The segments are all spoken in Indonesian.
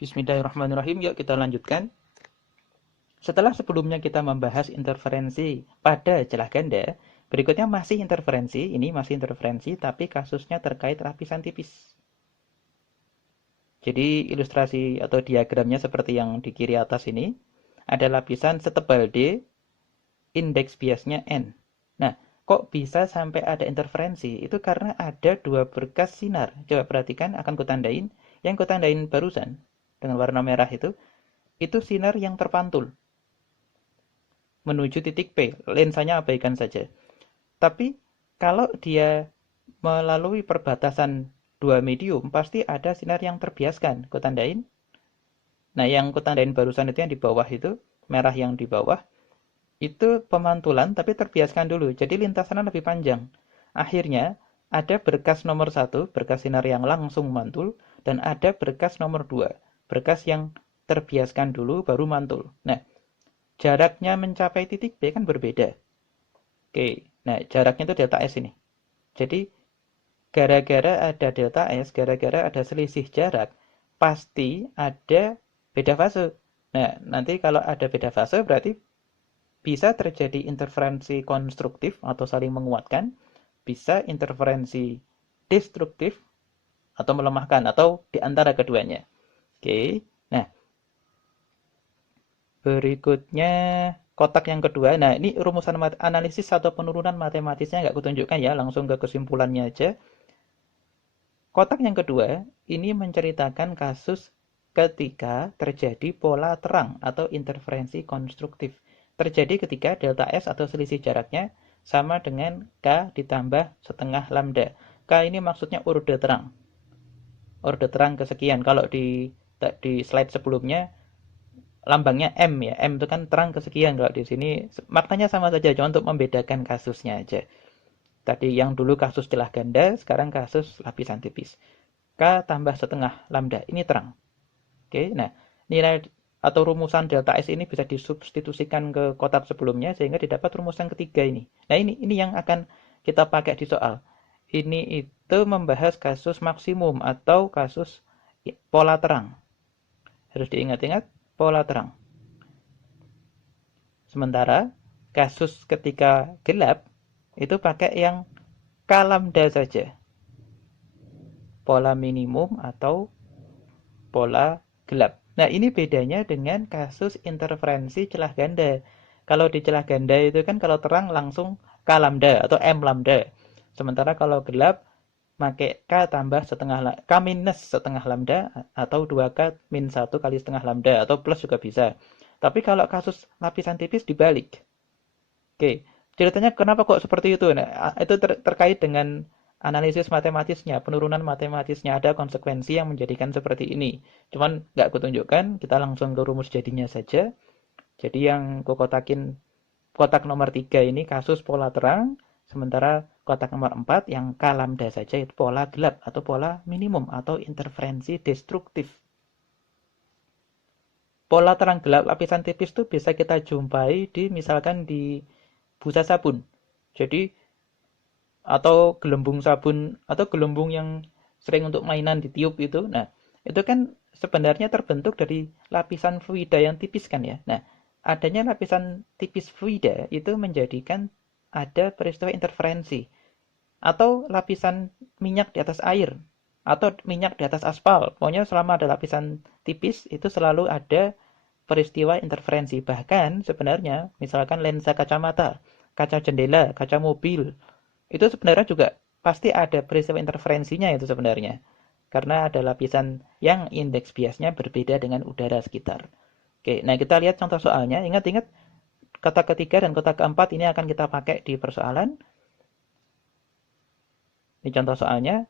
Bismillahirrahmanirrahim. Yuk kita lanjutkan. Setelah sebelumnya kita membahas interferensi pada celah ganda, berikutnya masih interferensi. Ini masih interferensi, tapi kasusnya terkait lapisan tipis. Jadi ilustrasi atau diagramnya seperti yang di kiri atas ini. Ada lapisan setebal D, indeks biasnya N. Nah, kok bisa sampai ada interferensi? Itu karena ada dua berkas sinar. Coba perhatikan, akan kutandain. Yang kutandain barusan dengan warna merah itu sinar yang terpantul menuju titik P. Lensanya abaikan saja. Tapi kalau dia melalui perbatasan dua medium, pasti ada sinar yang terbiaskan. Kutandain. Nah, yang kutandain barusan itu yang di bawah itu, merah yang di bawah, itu pemantulan tapi terbiaskan dulu. Jadi lintasannya lebih panjang. Akhirnya ada berkas nomor satu, berkas sinar yang langsung mantul, dan ada berkas nomor dua, berkas yang terbiaskan dulu baru mantul. Nah, jaraknya mencapai titik B kan berbeda. Oke, nah jaraknya itu delta S ini. Jadi gara-gara ada delta S, gara-gara ada selisih jarak, pasti ada beda fase. Nah, nanti kalau ada beda fase berarti bisa terjadi interferensi konstruktif atau saling menguatkan, bisa interferensi destruktif atau melemahkan atau di antara keduanya. Oke. Nah, berikutnya kotak yang kedua. Nah, ini rumusan analisis atau penurunan matematisnya nggak kutunjukkan ya, langsung ke kesimpulannya aja. Kotak yang kedua ini menceritakan kasus ketika terjadi pola terang atau interferensi konstruktif. Terjadi ketika delta S atau selisih jaraknya sama dengan K ditambah setengah lambda. K ini maksudnya orde terang. Orde terang kesekian. Kalau di slide sebelumnya lambangnya M ya. M itu kan terang kesekian. Kalau di sini maknanya sama saja, cuma untuk membedakan kasusnya aja. Tadi yang dulu kasus celah ganda, sekarang kasus lapisan tipis. K tambah setengah lambda, ini terang. Oke, nah nilai atau rumusan delta S ini bisa disubstitusikan ke kotak sebelumnya sehingga didapat rumusan ketiga ini. Nah, ini yang akan kita pakai di soal. Ini itu membahas kasus maksimum atau kasus pola terang. Harus diingat-ingat pola terang. Sementara kasus ketika gelap itu pakai yang K lambda saja. Pola minimum atau pola gelap. Nah, ini bedanya dengan kasus interferensi celah ganda. Kalau di celah ganda itu kan kalau terang langsung K lambda atau M lambda. Sementara kalau gelap pakai K tambah setengah K minus setengah lambda atau 2K min 1 kali setengah lambda atau plus juga bisa. Tapi kalau kasus lapisan tipis dibalik. Oke, ceritanya kenapa kok seperti itu? Nah, itu terkait dengan analisis matematisnya, penurunan matematisnya, ada konsekuensi yang menjadikan seperti ini. Cuman nggak kutunjukkan, kita langsung ke rumus jadinya saja. Jadi yang kukotakin kotak nomor 3 ini kasus pola terang, sementara kotak nomor 4 yang K lambda saja itu pola gelap atau pola minimum atau interferensi destruktif. Pola terang gelap lapisan tipis itu bisa kita jumpai di misalkan di busa sabun. Jadi atau gelembung sabun atau gelembung yang sering untuk mainan ditiup itu. Nah, itu kan sebenarnya terbentuk dari lapisan fluida yang tipis kan ya. Nah, adanya lapisan tipis fluida itu menjadikan ada peristiwa interferensi atau lapisan minyak di atas air atau minyak di atas aspal. Pokoknya selama ada lapisan tipis itu selalu ada peristiwa interferensi. Bahkan sebenarnya misalkan lensa kacamata, kaca jendela, kaca mobil, itu sebenarnya juga pasti ada peristiwa interferensinya itu sebenarnya. Karena ada lapisan yang indeks biasnya berbeda dengan udara sekitar. Oke, nah kita lihat contoh soalnya. Ingat-ingat kata ketiga dan kata keempat ini akan kita pakai di persoalan. Ini contoh soalnya.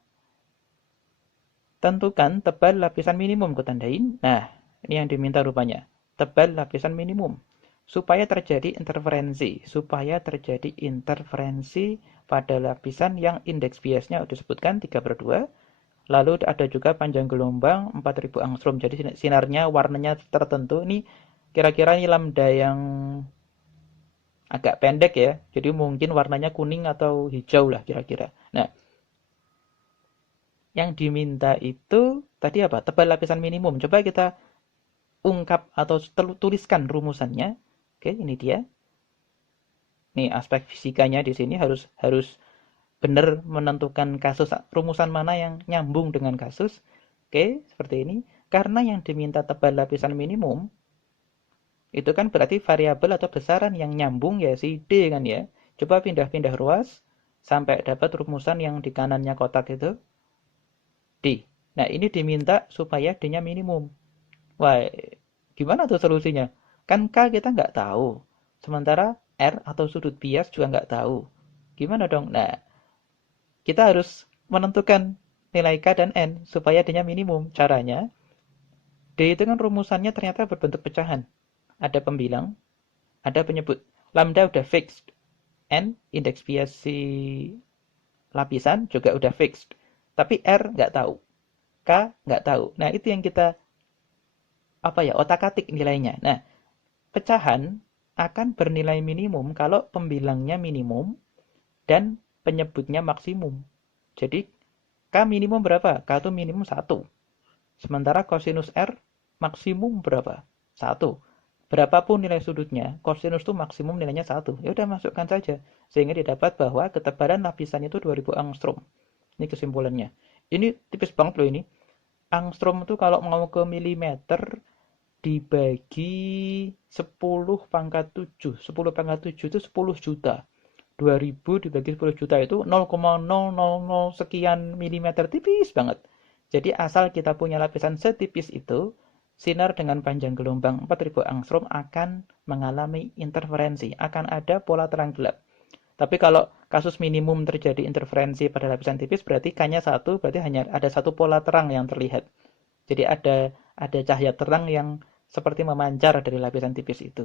Tentukan tebal lapisan minimum, kutandain. Nah, ini yang diminta rupanya. Tebal lapisan minimum. Supaya terjadi interferensi pada lapisan yang indeks biasnya disebutkan 3/2. Lalu ada juga panjang gelombang 4000 angstrom. Jadi sinarnya warnanya tertentu. Ini kira-kira ini lambda yang agak pendek ya. Jadi mungkin warnanya kuning atau hijau lah kira-kira. Nah, Yang diminta itu tadi apa? Tebal lapisan minimum. Coba kita ungkap atau tuliskan rumusannya. Oke, ini dia. Nih aspek fisikanya di sini harus harus benar menentukan kasus rumusan mana yang nyambung dengan kasus. Oke, seperti ini. Karena yang diminta tebal lapisan minimum itu kan berarti variabel atau besaran yang nyambung ya si D kan ya. Coba pindah-pindah ruas sampai dapat rumusan yang di kanannya kotak itu D. Nah, ini diminta supaya D-nya minimum. Wah, gimana tuh solusinya? Kan K kita nggak tahu. Sementara R atau sudut bias juga nggak tahu. Gimana dong? Nah, kita harus menentukan nilai K dan N supaya D-nya minimum. Caranya, D itu kan rumusannya ternyata berbentuk pecahan. Ada pembilang, ada penyebut. Lambda udah fixed. N, indeks bias si lapisan juga udah fixed. Tapi R nggak tahu. K nggak tahu. Nah, itu yang kita otak-atik nilainya. Nah, pecahan akan bernilai minimum kalau pembilangnya minimum dan penyebutnya maksimum. Jadi, K minimum berapa? K itu minimum 1. Sementara kosinus R maksimum berapa? 1. Berapapun nilai sudutnya, kosinus itu maksimum nilainya 1. Ya udah masukkan saja. Sehingga didapat bahwa ketebalan lapisan itu 2000 angstrom. Ini kesimpulannya. Ini tipis banget loh ini. Angstrom itu kalau mau ke milimeter dibagi 10 pangkat 7. 10 pangkat 7 itu 10 juta. 2000 dibagi 10 juta itu 0,000 sekian milimeter, tipis banget. Jadi asal kita punya lapisan setipis itu, sinar dengan panjang gelombang 4000 angstrom akan mengalami interferensi, akan ada pola terang gelap. Tapi kalau kasus minimum terjadi interferensi pada lapisan tipis, berarti K-nya 1, berarti hanya ada satu pola terang yang terlihat. Jadi ada cahaya terang yang seperti memancar dari lapisan tipis itu.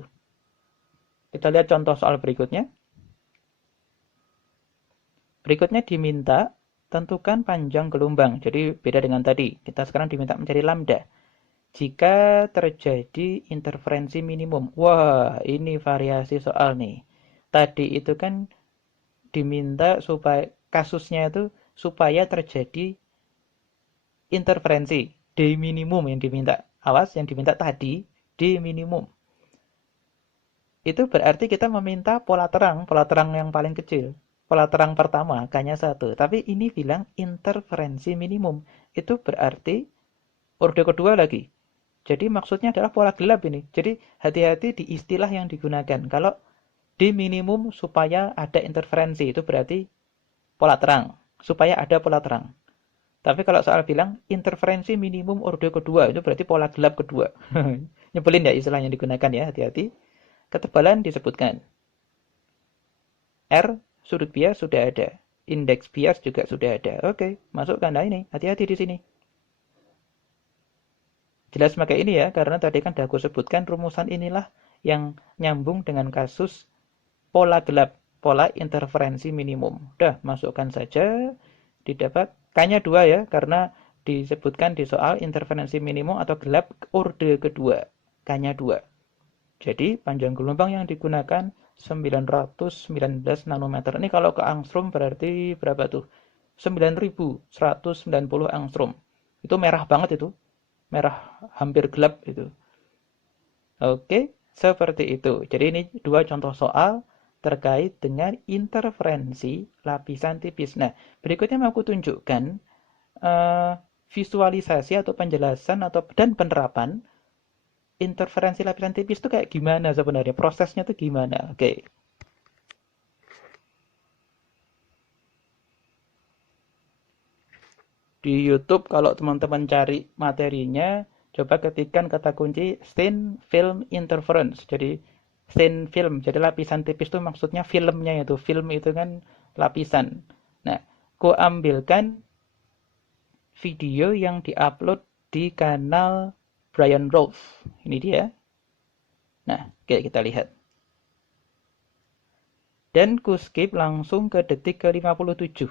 Kita lihat contoh soal berikutnya. Berikutnya diminta tentukan panjang gelombang. Jadi beda dengan tadi. Kita sekarang diminta mencari lambda. Jika terjadi interferensi minimum. Wah, ini variasi soal nih. Tadi itu kan diminta supaya kasusnya itu supaya terjadi interferensi. D minimum yang diminta. Awas, yang diminta tadi D minimum. Itu berarti kita meminta pola terang yang paling kecil. Pola terang pertama, K-nya 1. Tapi ini bilang interferensi minimum. Itu berarti orde kedua lagi. Jadi maksudnya adalah pola gelap ini. Jadi hati-hati di istilah yang digunakan. Kalau D minimum supaya ada interferensi, itu berarti pola terang. Supaya ada pola terang. Tapi kalau soal bilang interferensi minimum orde kedua, itu berarti pola gelap kedua. Nyebelin ya istilah yang digunakan ya, hati-hati. Ketebalan disebutkan. R, sudut bias sudah ada. Indeks bias juga sudah ada. Oke, masukkan. Nah ini, hati-hati di sini. Jelas pakai ini ya, karena tadi kan sudah aku sebutkan rumusan inilah yang nyambung dengan kasus pola gelap, pola interferensi minimum. Udah, masukkan saja. Didapat K-nya 2 ya, karena disebutkan di soal interferensi minimum atau gelap orde kedua. K-nya 2. Jadi panjang gelombang yang digunakan 919 nanometer. Ini kalau ke angstrom berarti berapa tuh? 9190 angstrom. Itu merah banget itu. Merah hampir gelap itu. Oke, seperti itu. Jadi ini dua contoh soal terkait dengan interferensi lapisan tipis. Nah, berikutnya mau aku tunjukkan eh, visualisasi atau penjelasan dan penerapan interferensi lapisan tipis itu kayak gimana sebenarnya? Prosesnya itu gimana? Oke. Di YouTube kalau teman-teman cari materinya, coba ketikkan kata kunci thin film interference. Jadi thin film, jadi lapisan tipis itu maksudnya filmnya itu. Film itu kan lapisan. Nah, ku ambilkan video yang diupload di kanal Brian Rolfe. Ini dia. Nah, oke kita lihat. Dan ku skip langsung ke detik ke-57.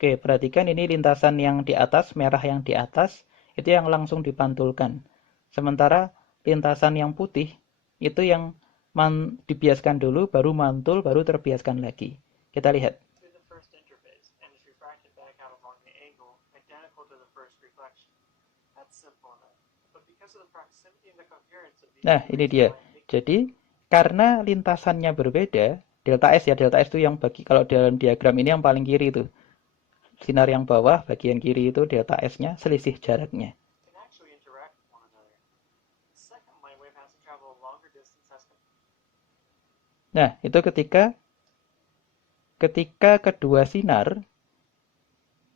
Oke, perhatikan ini lintasan yang di atas, merah yang di atas, itu yang langsung dipantulkan. Sementara lintasan yang putih, itu yang dibiaskan dulu, baru mantul, baru terbiaskan lagi. Kita lihat. Nah, ini dia. Jadi, karena lintasannya berbeda, delta S ya, delta S itu yang bagi, kalau dalam diagram ini yang paling kiri itu. Sinar yang bawah, bagian kiri itu delta S-nya, selisih jaraknya. Nah, itu ketika ketika kedua sinar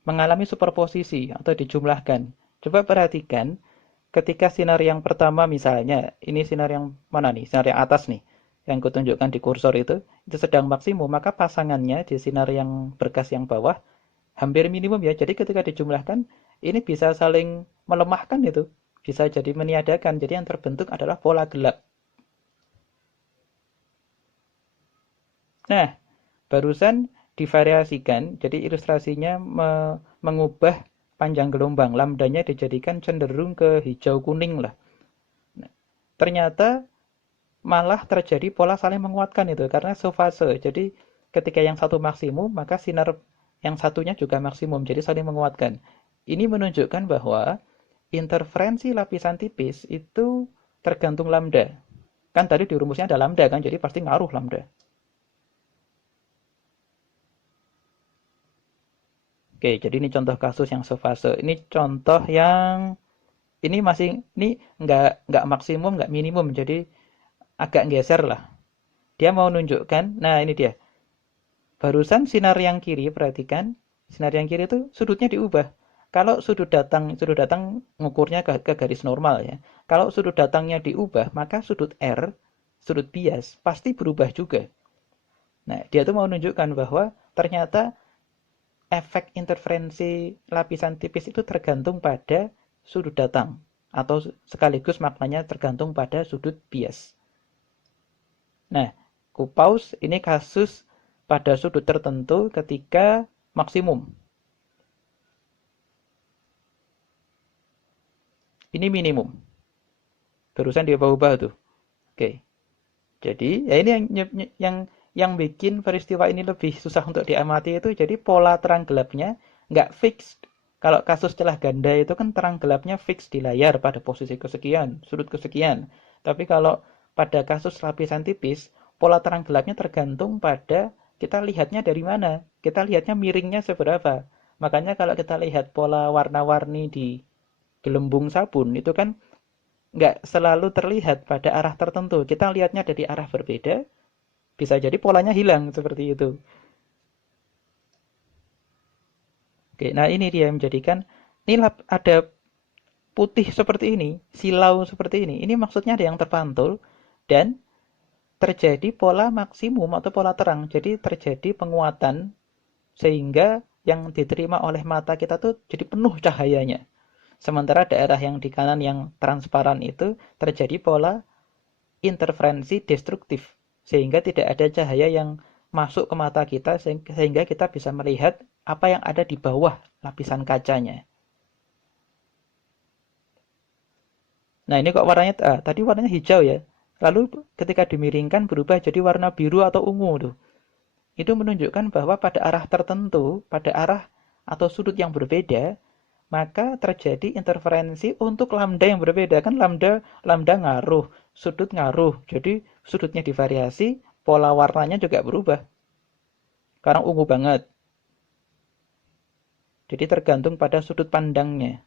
mengalami superposisi atau dijumlahkan. Coba perhatikan, ketika sinar yang pertama misalnya, ini sinar yang mana nih? Sinar yang atas nih, yang kutunjukkan di kursor itu sedang maksimum, maka pasangannya di sinar yang berkas yang bawah hampir minimum ya. Jadi ketika dijumlahkan, ini bisa saling melemahkan itu. Bisa jadi meniadakan. Jadi yang terbentuk adalah pola gelap. Nah, barusan divariasikan, jadi ilustrasinya mengubah panjang gelombang, lambdanya dijadikan cenderung ke hijau kuning lah. Nah, ternyata malah terjadi pola saling menguatkan itu karena sefase. Jadi ketika yang satu maksimum, maka sinar yang satunya juga maksimum, jadi saling menguatkan. Ini menunjukkan bahwa interferensi lapisan tipis itu tergantung lambda. Kan tadi di rumusnya ada lambda kan, jadi pasti ngaruh lambda. Oke, jadi ini contoh kasus yang sefase. Ini contoh yang ini masih ini nggak maksimum, nggak minimum, jadi agak geser lah. Dia mau nunjukkan, nah ini dia. Barusan sinar yang kiri, perhatikan, sinar yang kiri itu sudutnya diubah. Kalau sudut datang ngukurnya ke garis normal ya. Kalau sudut datangnya diubah, maka sudut R, sudut bias pasti berubah juga. Nah, dia tuh mau nunjukkan bahwa ternyata efek interferensi lapisan tipis itu tergantung pada sudut datang atau sekaligus maknanya tergantung pada sudut bias. Nah, kupaus ini kasus pada sudut tertentu ketika maksimum. Ini minimum. Barusan dia ubah tuh. Oke. Jadi, ya ini yang yang bikin peristiwa ini lebih susah untuk diamati itu jadi pola terang gelapnya nggak fix. Kalau kasus celah ganda itu kan terang gelapnya fix di layar pada posisi kesekian, sudut kesekian. Tapi kalau pada kasus lapisan tipis, pola terang gelapnya tergantung pada kita lihatnya dari mana. Kita lihatnya miringnya seberapa. Makanya kalau kita lihat pola warna-warni di gelembung sabun itu kan nggak selalu terlihat pada arah tertentu. Kita lihatnya dari arah berbeda, bisa jadi polanya hilang seperti itu. Oke, nah ini dia yang menjadikan ini ada putih seperti ini, silau seperti ini. Ini maksudnya ada yang terpantul dan terjadi pola maksimum atau pola terang. Jadi terjadi penguatan sehingga yang diterima oleh mata kita tuh jadi penuh cahayanya. Sementara daerah yang di kanan yang transparan itu terjadi pola interferensi destruktif sehingga tidak ada cahaya yang masuk ke mata kita sehingga kita bisa melihat apa yang ada di bawah lapisan kacanya. Nah, ini kok warnanya tadi warnanya hijau ya. Lalu ketika dimiringkan berubah jadi warna biru atau ungu tuh. Itu menunjukkan bahwa pada arah tertentu, pada arah atau sudut yang berbeda, maka terjadi interferensi untuk lambda yang berbeda. Kan lambda lambda ngaruh, sudut ngaruh. Jadi sudutnya divariasi, pola warnanya juga berubah. Sekarang ungu banget. Jadi tergantung pada sudut pandangnya.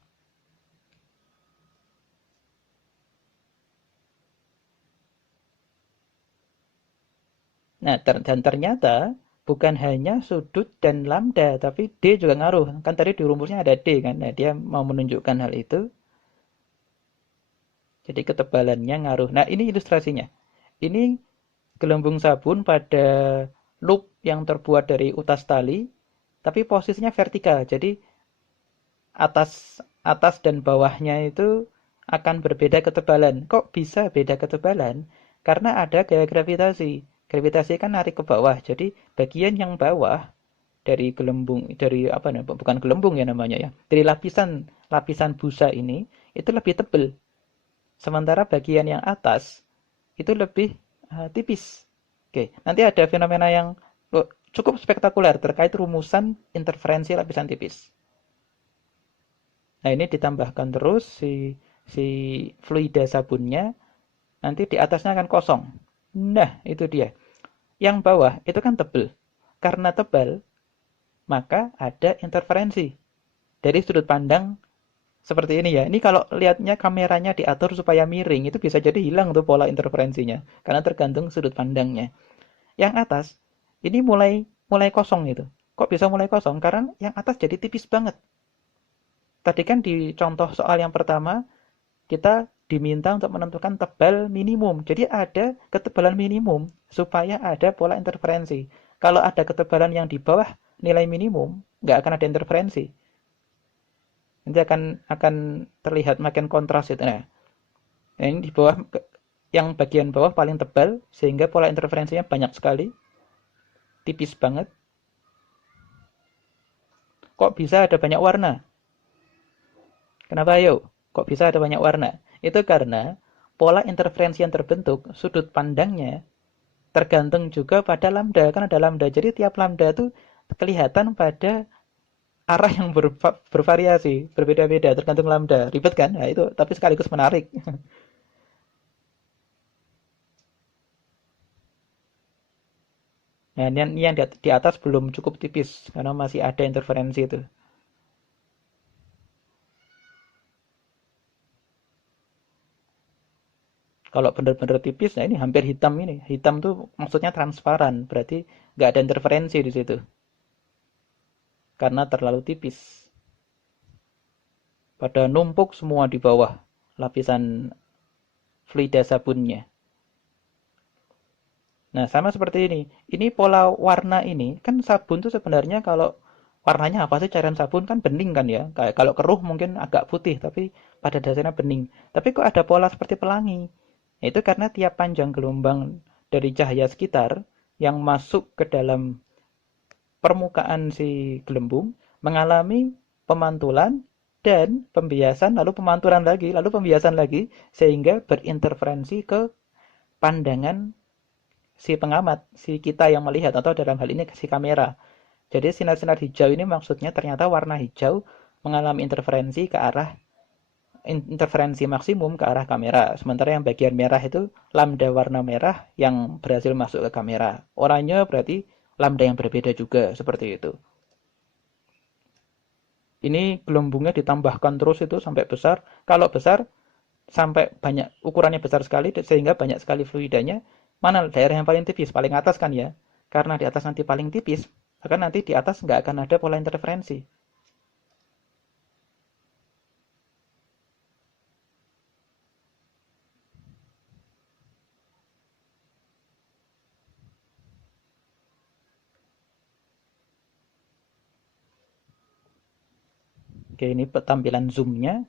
Nah, dan ternyata bukan hanya sudut dan lambda, tapi D juga ngaruh. Kan tadi di rumusnya ada D kan. Nah, dia mau menunjukkan hal itu. Jadi ketebalannya ngaruh. Nah, ini ilustrasinya. Ini gelembung sabun pada loop yang terbuat dari utas tali, tapi posisinya vertikal. Jadi atas atas dan bawahnya itu akan berbeda ketebalan. Kok bisa beda ketebalan? Karena ada gaya gravitasi. Gravitasi kan narik ke bawah. Jadi bagian yang bawah dari gelembung, dari apa namanya? Bukan gelembung ya namanya ya. Dari lapisan lapisan busa ini itu lebih tebal. Sementara bagian yang atas itu lebih tipis. Oke, nanti ada fenomena yang cukup spektakuler terkait rumusan interferensi lapisan tipis. Nah, ini ditambahkan terus si si fluida sabunnya, nanti di atasnya akan kosong. Nah, itu dia. Yang bawah itu kan tebel. Karena tebal, maka ada interferensi dari sudut pandang seperti ini ya. Ini kalau lihatnya kameranya diatur supaya miring, itu bisa jadi hilang tuh pola interferensinya. Karena tergantung sudut pandangnya. Yang atas, ini mulai mulai kosong itu. Kok bisa mulai kosong? Karena yang atas jadi tipis banget. Tadi kan di contoh soal yang pertama, kita diminta untuk menentukan tebal minimum. Jadi ada ketebalan minimum supaya ada pola interferensi. Kalau ada ketebalan yang di bawah nilai minimum, nggak akan ada interferensi. Nanti akan terlihat makin kontras itu. Nah, ini di bawah, yang bagian bawah paling tebal sehingga pola interferensinya banyak sekali, tipis banget. Kok bisa ada banyak warna? Kenapa ayo? Kok bisa ada banyak warna? Itu karena pola interferensi yang terbentuk, sudut pandangnya tergantung juga pada lambda. Kan ada lambda. Jadi tiap lambda itu kelihatan pada arah yang bervariasi, berbeda-beda tergantung lambda. Ribet kan? Nah, itu tapi sekaligus menarik. Nah, ini yang di atas belum cukup tipis karena masih ada interferensi itu. Kalau benar-benar tipis, nah ini hampir hitam ini. Hitam tuh maksudnya transparan, berarti nggak ada interferensi di situ karena terlalu tipis. Pada numpuk semua di bawah lapisan fluida sabunnya. Nah, sama seperti ini. Ini pola warna ini, kan sabun tuh sebenarnya kalau warnanya apa sih cairan sabun kan bening kan ya. Kayak kalau keruh mungkin agak putih, tapi pada dasarnya bening. Tapi kok ada pola seperti pelangi? Nah, itu karena tiap panjang gelombang dari cahaya sekitar yang masuk ke dalam permukaan si gelembung mengalami pemantulan dan pembiasan, lalu pemantulan lagi, lalu pembiasan lagi, sehingga berinterferensi ke pandangan si pengamat, si kita yang melihat, atau dalam hal ini si kamera. Jadi sinar-sinar hijau ini maksudnya ternyata warna hijau mengalami interferensi ke arah interferensi maksimum ke arah kamera. Sementara yang bagian merah itu lambda warna merah yang berhasil masuk ke kamera. Oranye berarti lambda yang berbeda juga, seperti itu. Ini gelembungnya ditambahkan terus itu sampai besar. Kalau besar sampai banyak, ukurannya besar sekali sehingga banyak sekali fluidanya. Mana daerah yang paling tipis? Paling atas kan ya. Karena di atas nanti paling tipis, maka nanti di atas nggak akan ada pola interferensi. Oke, ini tampilan zoomnya.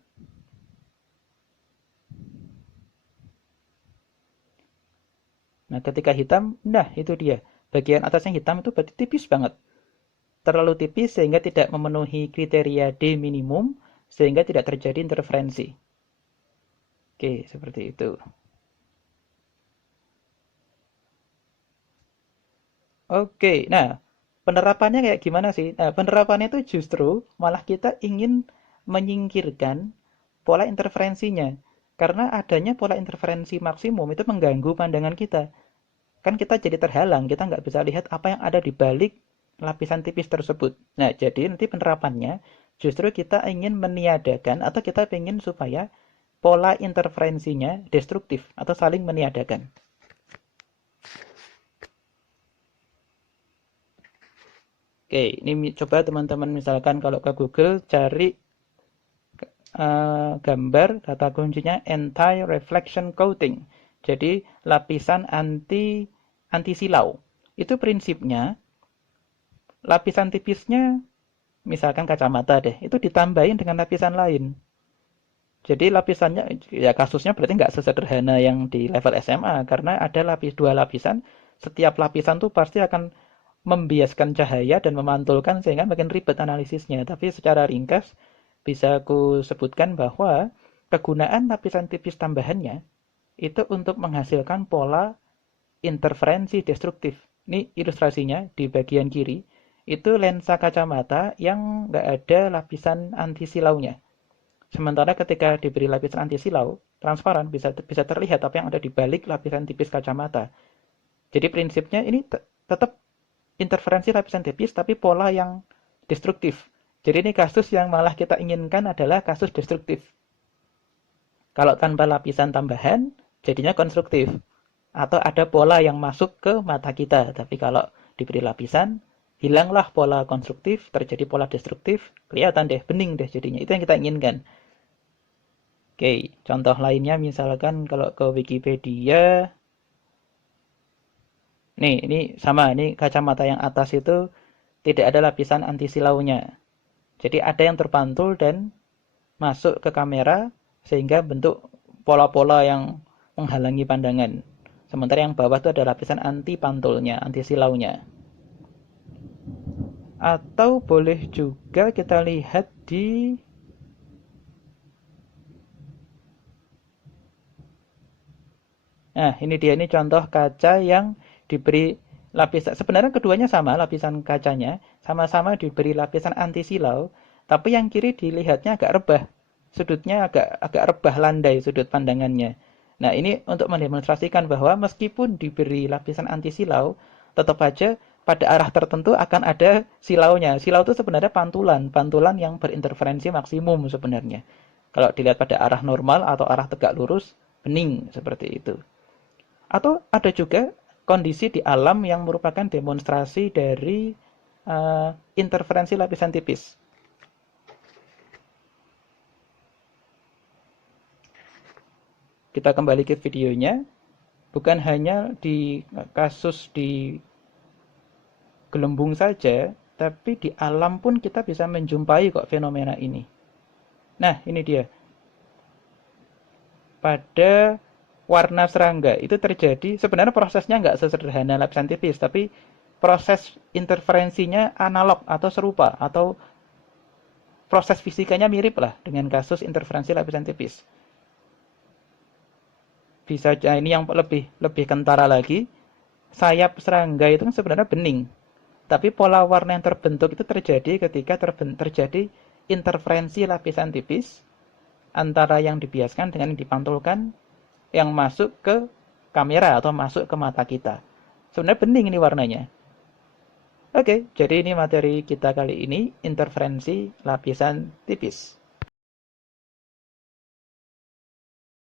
Nah, ketika hitam, nah itu dia. Bagian atasnya hitam itu berarti tipis banget. Terlalu tipis sehingga tidak memenuhi kriteria D minimum, sehingga tidak terjadi interferensi. Oke, seperti itu. Oke, nah penerapannya kayak gimana sih? Nah, penerapannya itu justru malah kita ingin menyingkirkan pola interferensinya. Karena adanya pola interferensi maksimum itu mengganggu pandangan kita. Kan kita jadi terhalang, kita nggak bisa lihat apa yang ada di balik lapisan tipis tersebut. Nah, jadi nanti penerapannya justru kita ingin meniadakan atau kita ingin supaya pola interferensinya destruktif atau saling meniadakan. Oke, ini coba teman-teman misalkan kalau ke Google cari gambar kata kuncinya anti-reflection coating. Jadi lapisan anti silau. Itu prinsipnya lapisan tipisnya misalkan kacamata deh, itu ditambahin dengan lapisan lain. Jadi lapisannya ya kasusnya berarti nggak sesederhana yang di level SMA karena ada dua lapisan. Setiap lapisan tuh pasti akan membiaskan cahaya dan memantulkan sehingga makin ribet analisisnya. Tapi secara ringkas bisa aku sebutkan bahwa kegunaan lapisan tipis tambahannya itu untuk menghasilkan pola interferensi destruktif. Ini ilustrasinya di bagian kiri. Itu lensa kacamata yang nggak ada lapisan anti silaunya. Sementara ketika diberi lapisan anti silau, transparan bisa terlihat apa yang ada di balik lapisan tipis kacamata. Jadi prinsipnya ini tetap interferensi lapisan tipis tapi pola yang destruktif. Jadi ini kasus yang malah kita inginkan adalah kasus destruktif. Kalau tanpa lapisan tambahan, jadinya konstruktif. Atau ada pola yang masuk ke mata kita. Tapi kalau diberi lapisan, hilanglah pola konstruktif, terjadi pola destruktif, kelihatan deh, bening deh jadinya. Itu yang kita inginkan. Oke, contoh lainnya misalkan kalau ke Wikipedia, nih, ini sama, ini kacamata yang atas itu tidak ada lapisan anti silaunya. Jadi ada yang terpantul dan masuk ke kamera sehingga bentuk pola-pola yang menghalangi pandangan. Sementara yang bawah itu ada lapisan anti pantulnya, anti silaunya. Atau boleh juga kita lihat di Nah, ini dia, ini contoh kaca yang diberi lapisan. Sebenarnya keduanya sama, lapisan kacanya sama-sama diberi lapisan anti silau, tapi yang kiri dilihatnya agak rebah. Sudutnya agak rebah, landai sudut pandangannya. Nah, ini untuk mendemonstrasikan bahwa meskipun diberi lapisan anti silau, tetap aja pada arah tertentu akan ada silaunya. Silau itu sebenarnya pantulan yang berinterferensi maksimum sebenarnya. Kalau dilihat pada arah normal atau arah tegak lurus, bening seperti itu. Atau ada juga kondisi di alam yang merupakan demonstrasi dari interferensi lapisan tipis. Kita kembali ke videonya. Bukan hanya di kasus di gelembung saja, tapi di alam pun kita bisa menjumpai kok fenomena ini. Nah, ini dia. Pada warna serangga itu terjadi, sebenarnya prosesnya nggak sesederhana lapisan tipis, tapi proses interferensinya analog atau serupa, atau proses fisikanya mirip lah dengan kasus interferensi lapisan tipis. Bisa ini yang lebih lebih kentara lagi, sayap serangga itu kan sebenarnya bening, tapi pola warna yang terbentuk itu terjadi ketika terjadi interferensi lapisan tipis antara yang dibiaskan dengan yang dipantulkan yang masuk ke kamera atau masuk ke mata kita. Sebenarnya bening ini warnanya. Oke, jadi ini materi kita kali ini, interferensi lapisan tipis.